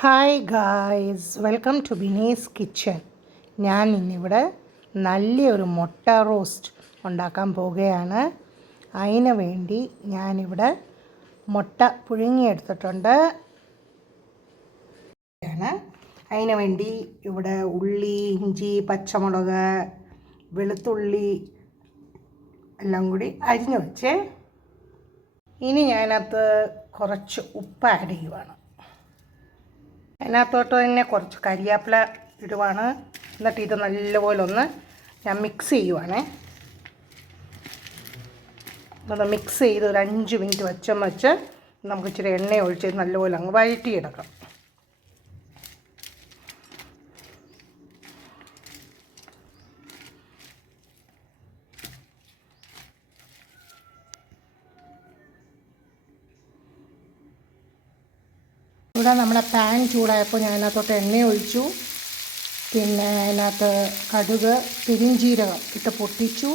Hi guys, welcome to Bini's kitchen. ഞാൻ ഇന്നിവിടെ നല്ലൊരു മുട്ട റോസ്റ്റ് ഉണ്ടാക്കാൻ പോവുകയാണ്. അതിന് വേണ്ടി ഞാനിവിടെ മുട്ട പുഴുങ്ങിയെടുത്തിട്ടുണ്ട്. അതിന് വേണ്ടി ഇവിടെ ഉള്ളി, ഇഞ്ചി, പച്ചമുളക്, വെളുത്തുള്ളി എല്ലാം കൂടി അരിഞ്ഞു വെച്ച് ഇനി ഞാനകത്ത് കുറച്ച് ഉപ്പ് ആഡ് ചെയ്യുവാണ്. അതിനകത്തോട്ട് തന്നെ കുറച്ച് കരിയാപ്പില ഇടുവാണ്. എന്നിട്ട് ഇത് നല്ലപോലെ ഒന്ന് ഞാൻ മിക്സ് ചെയ്യുവാണേ. അത് മിക്സ് ചെയ്ത് ഒരു 5 മിനിറ്റ് വെച്ച് നമുക്ക് ഇച്ചിരി എണ്ണ ഒഴിച്ച് നല്ലപോലെ അങ്ങ് വഴറ്റിയെടുക്കാം. ഇവിടെ നമ്മുടെ പാൻ ചൂടായപ്പോൾ ഞാൻ അതിനകത്തോട്ട് എണ്ണ ഒഴിച്ചു. പിന്നെ അതിനകത്ത് കടുക്, പെരിഞ്ചീരകം ഇട്ട് പൊട്ടിച്ചു.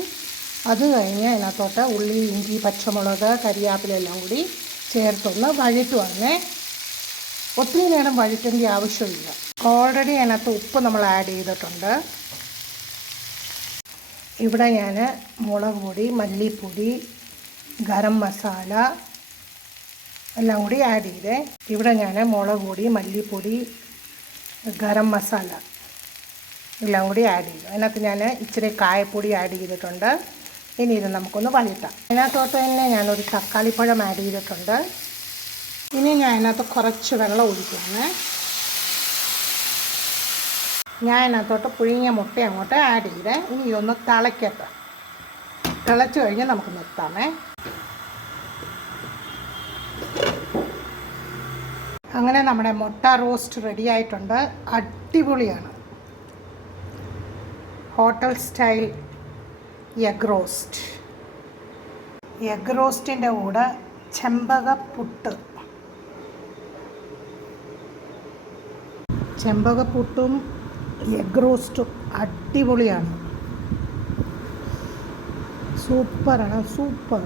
അത് കഴിഞ്ഞ് അതിനകത്തോട്ട് ഉള്ളി, ഇഞ്ചി, പച്ചമുളക്, കരിയാപ്പില എല്ലാം കൂടി ചേർത്തൊന്ന് വഴറ്റുവാണേ. ഒത്തിരി നേരം വഴറ്റേണ്ട ആവശ്യമില്ല. ഓൾറെഡി അതിനകത്ത് ഉപ്പ് നമ്മൾ ആഡ് ചെയ്തിട്ടുണ്ട്. ഇവിടെ ഞാൻ മുളക് പൊടി, മല്ലിപ്പൊടി, ഗരം മസാല എല്ലാം കൂടി ആഡ് ചെയ്തേ. ഇവിടെ ഞാൻ മുളക് പൊടി, മല്ലിപ്പൊടി, ഗരം മസാല എല്ലാം കൂടി ആഡ് ചെയ്തു. അതിനകത്ത് ഞാൻ ഇച്ചിരി കായപ്പൊടി ആഡ് ചെയ്തിട്ടുണ്ട്. ഇനി ഇത് നമുക്കൊന്ന് വഴറ്റാം. അതിനകത്തോട്ട് തന്നെ ഞാനൊരു തക്കാളിപ്പഴം ആഡ് ചെയ്തിട്ടുണ്ട്. ഇനി ഞാൻ അതിനകത്ത് കുറച്ച് വെള്ളം ഒഴിക്കുകയാണ്. ഞാൻ അതിനകത്തോട്ട് പുഴുങ്ങിയ മുട്ട അങ്ങോട്ട് ആഡ് ചെയ്തേ. ഇനി ഇതൊന്ന് തിളയ്ക്കട്ടെ. തിളച്ച് കഴിഞ്ഞ് നമുക്ക് നിർത്താമേ. അങ്ങനെ നമ്മുടെ മുട്ട റോസ്റ്റ് റെഡി ആയിട്ടുണ്ട്. അടിപൊളിയാണ്. Hotel style egg roast. Egg റോസ്റ്റിൻ്റെ കൂടെ ചെമ്പകപ്പുട്ടും എഗ് റോസ്റ്റും അടിപൊളിയാണ്. സൂപ്പറാണ്, സൂപ്പർ.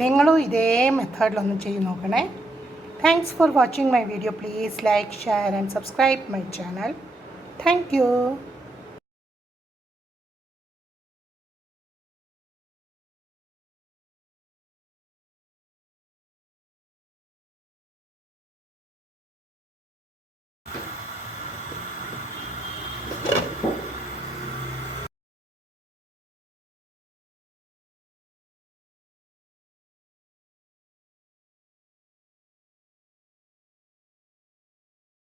നിങ്ങളും ഇതേ മെത്തേഡിലൊന്നും ചെയ്ത് നോക്കണേ. Thanks for watching my video. Please like, share and subscribe my channel. Thank you.